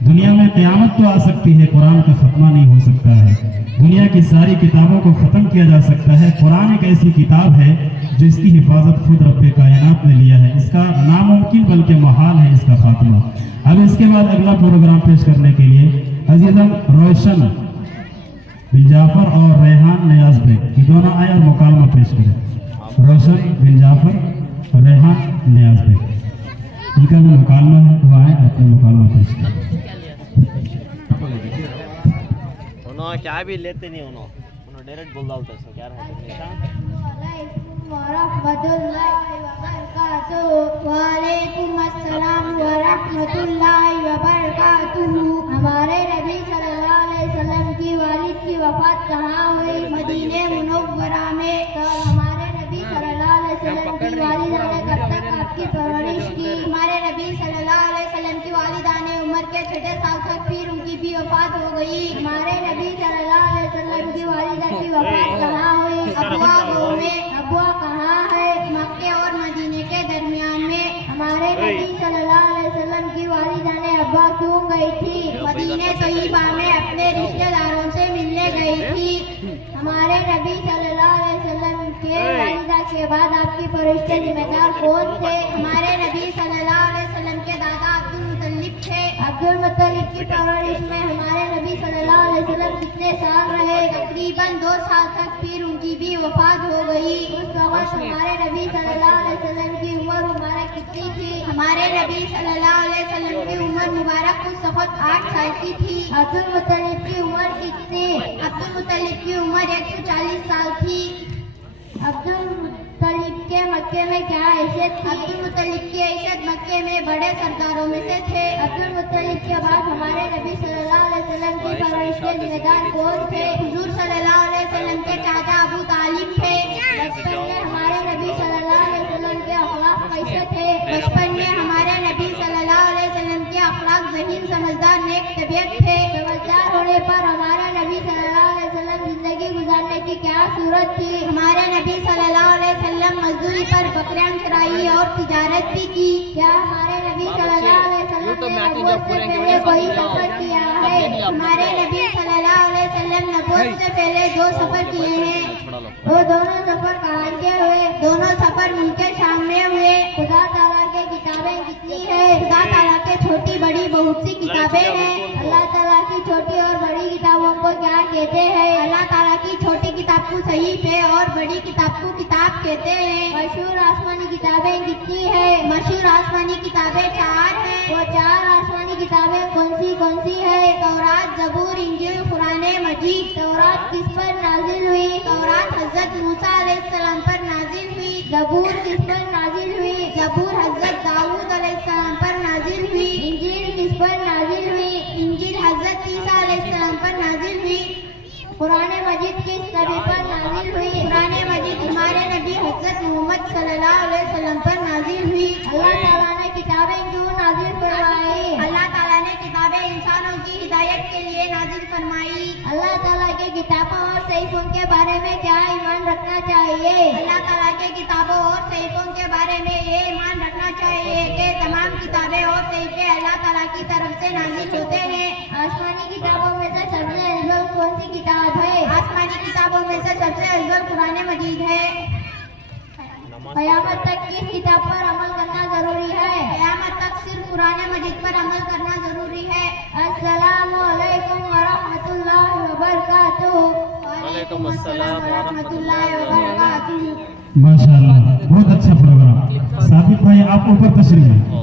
دنیا میں قیامت تو آ سکتی ہے، قرآن کا خاتمہ نہیں ہو سکتا ہے۔ دنیا کی ساری کتابوں کو ختم کیا جا سکتا ہے، قرآن ایک ایسی کتاب ہے جو اس کی حفاظت خود رب کائنات نے لیا ہے۔ اس کا ناممکن بلکہ محال ہے اس کا خاتمہ۔ اب اس کے بعد اگلا پروگرام پیش کرنے کے لیے عزیزم روشن بن جعفر اور ریحان نیاز بیگ یہ دونوں آئے اور مکالمہ پیش کریں۔ روشن بن جعفر اور ریحان نیاز بیگ ان کا جو مکالمہ ہے وہ آئے اپنے مکالمہ پیش کریں۔ انہوں چائے بھی لیتے نہیں، انہوں ڈائریکٹ بول رہا ہوتا ہے کیا رہتا ورحمۃ اللہ وبرکاتہ۔ وعلیکم السلام ورحمۃ اللہ وبرکاتہ۔ ہمارے نبی صلی اللہ علیہ وسلم کی والد کی وفات کہاں ہوئی؟ مدینہ منورہ میں۔ تو ہمارے نبی صلی اللہ علیہ وسلم کی والدہ نے کب تک آپ کی پرورش کی؟ ہمارے نبی صلی اللہ علیہ وسلم کی والدہ نے عمر کے 6 سال تک پھر ان کی بھی وفات ہو گئی۔ ہمارے نبی صلی اللہ علیہ وسلم کی والدہ کی وفات کہاں ہوئی؟ ابوا گاؤں میں۔ ابوا کہاں ہے؟ مکے اور مدینے کے درمیان میں۔ ہمارے نبی صلی اللہ علیہ وسلم کی والدہ نے ابوا کیوں گئی تھی؟ مدینہ طیبہ میں اپنے رشتہ داروں سے ملنے گئی تھی۔ ہمارے نبی صلی اللہ علیہ وسلم کے والدہ کے بعد آپ کی فرشتے ذمہ دار کون تھے؟ ہمارے نبی صلی اللہ علیہ وسلم کے دادا عبد المطلب تھے۔ عبد المطلب کی پرورش میں ہمارے نبی صلی اللہ علیہ وسلم کتنے سال رہے؟ تقریباً 2 سال تک، پھر ان کی بھی وفات ہو گئی۔ اس وقت ہمارے نبی صلی اللہ علیہ وسلم کی عمر مبارک کتنی تھی؟ ہمارے نبی صلی اللہ علیہ وسلم کی عمر مبارک اس وقت 8 سال کی تھی۔ عبد المطلب کی عمر کتنی؟ عبد المطلب کی عمر 140 سال تھی۔ عبد المطلب کے مکے میں کیا حیثیت تھی؟ عبد المطلب کی حیثیت مکے میں بڑے سرداروں میں سے تھے۔ عبد المطلب کے بعد ہمارے نبی صلی اللہ علیہ وسلم کی پرورش کے ذمہ دار کون تھے؟ حضور صلی اللہ علیہ وسلم کے چاچا ابو طالب تھے۔ بچپن میں ہمارے نبی صلی اللہ علیہ وسلم کے اخلاق کیسے تھے؟ بچپن میں ہمارے نبی صلی اللہ علیہ وسلم کے اخلاق ذہین، سمجھدار، نیک طبیعت تھے۔ سمجھدار ہونے پر ہمارے نبی صلی اللہ علیہ وسلم زندگی گزارنے کی کیا صورت تھی؟ ہمارے نبی صلی اللہ علیہ وسلم مزدوری پر بکریاں چرائی اور تجارت بھی کی۔ کیا ہمارے نبی صلی اللہ علیہ وسلم نے نبوت سے پہلے کوئی سفر کیا ہے؟ ہمارے نبی صلی اللہ علیہ وسلم نبوت سے پہلے 2 سفر کیے ہیں۔ وہ دونوں سفر کہاں کے ہوئے؟ دونوں سفر ملک شام میں ہوئے۔ خدا تعالیٰ کی کتابیں کتنی ہیں؟ خدا تعالیٰ کے چھوٹی بڑی بہت سی کتابیں ہیں۔ اللہ تعالیٰ کی چھوٹی اور بڑی کتابوں کو کیا کہتے ہیں؟ اللہ تعالیٰ کی چھوٹی کتاب کو صحیفے اور بڑی کتاب کو کتاب کہتے ہیں۔ مشہور آسمانی کتابیں کتنی ہیں؟ مشہور آسمانی کتابیں 4 ہیں۔ وہ 4 آسمانی کتابیں کون سی ہے؟ تورات، زبور، انجیل، قرآن مجید۔ تورات کس پر نازل ہوئی؟ تورات حضرت موسیٰ علیہ السلام پر نازل ہوئی۔ زبور کس پر نازل ہوئی؟ زبور حضرت داؤد علیہ السلام پر نازل ہوئی۔ انجیل کس پر نازل ہوئی؟ انجیل حضرت عیسیٰ علیہ السلام پر نازل ہوئی۔ قرآن مجید کس نبی پر نازل ہوئی؟ قرآن مجید ہمارے نبی حضرت محمد صلی اللہ علیہ وسلم پر نازل ہوئی۔ اللہ تعالیٰ نے کتابیں کیوں نازل فرمائی؟ اللہ تعالیٰ نے کتابیں انسانوں کی ہدایت کے لیے نازل فرمائی۔ اللہ تعالیٰ کے کتابوں اور صحیفوں کے بارے میں کیا ایمان رکھنا چاہیے؟ اللہ تعالیٰ کے کتابوں اور صحیفوں کے بارے میں یہ ایمان رکھنا چاہیے کہ تمام کتابیں اور صحیفے اللہ تعالیٰ کی طرف سے نازل ہوتے ہیں۔ آسمانی کتابوں میں سے سب سے افضل کون سی کتاب ہے؟ آسمانی کتابوں میں سے سب سے افضل قرآن مجید ہے۔ قیامت تک کس کتاب پر عمل کرنا ضروری ہے؟ قیامت تک صرف قرآن مجید پر عمل کرنا ضروری ہے۔ السلام علیکم ورحمۃ اللہ وبرکاتہ۔ وعلیکم السلام ورحمۃ اللہ وبرکاتہ۔ ماشاءاللہ، بہت اچھا پروگرام۔ ثابت بھائی آپ اوپر تشریف لیں۔